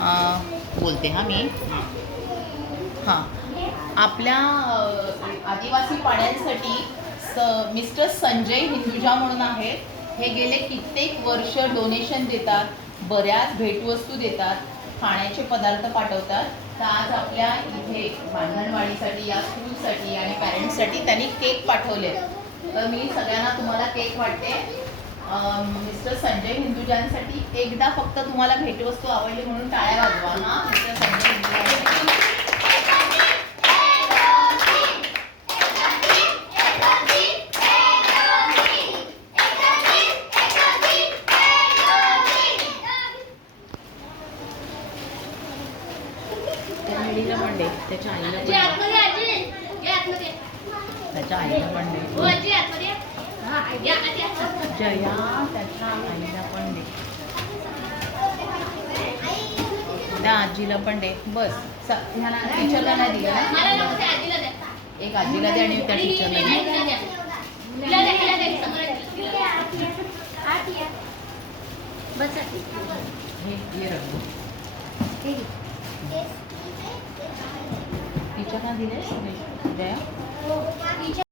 बोलते हां मी. हां, आपल्या आदिवासी पाड्यांसाठी मिस्टर संजय हिंदुजा म्हणून आहेत. हे गेले कित्येक वर्ष डोनेशन देतात, बऱ्याच भेटवस्तू देतात, खाण्याचे पदार्थ पाठवतात. तर आज आपल्या इथे बांधणवाडीसाठी, या स्कूलसाठी आणि पॅरेंट्ससाठी त्यांनी केक पाठवले. तर मी सगळ्यांना तुम्हाला केक वाटते. मिस्टर संजय हिंदुजांसाठी एकदा फक्त तुम्हाला भेटवस्तू आवडली म्हणून टाळ्या वाजवा. हां, मिस्टर संजय हिंदुजांसाठी. त्या लेडीला पण दे, त्याच्या आईला पण दे. त्याच्या आईला पण दे. जया, त्याच्या आईला पण दे. त्या आजीला पण दे. बस ह्याला टीचरला नाही दिलं ना. एक आजीला दे आणि त्या टीचरला दे. हे रंग टीचरला दिले जया.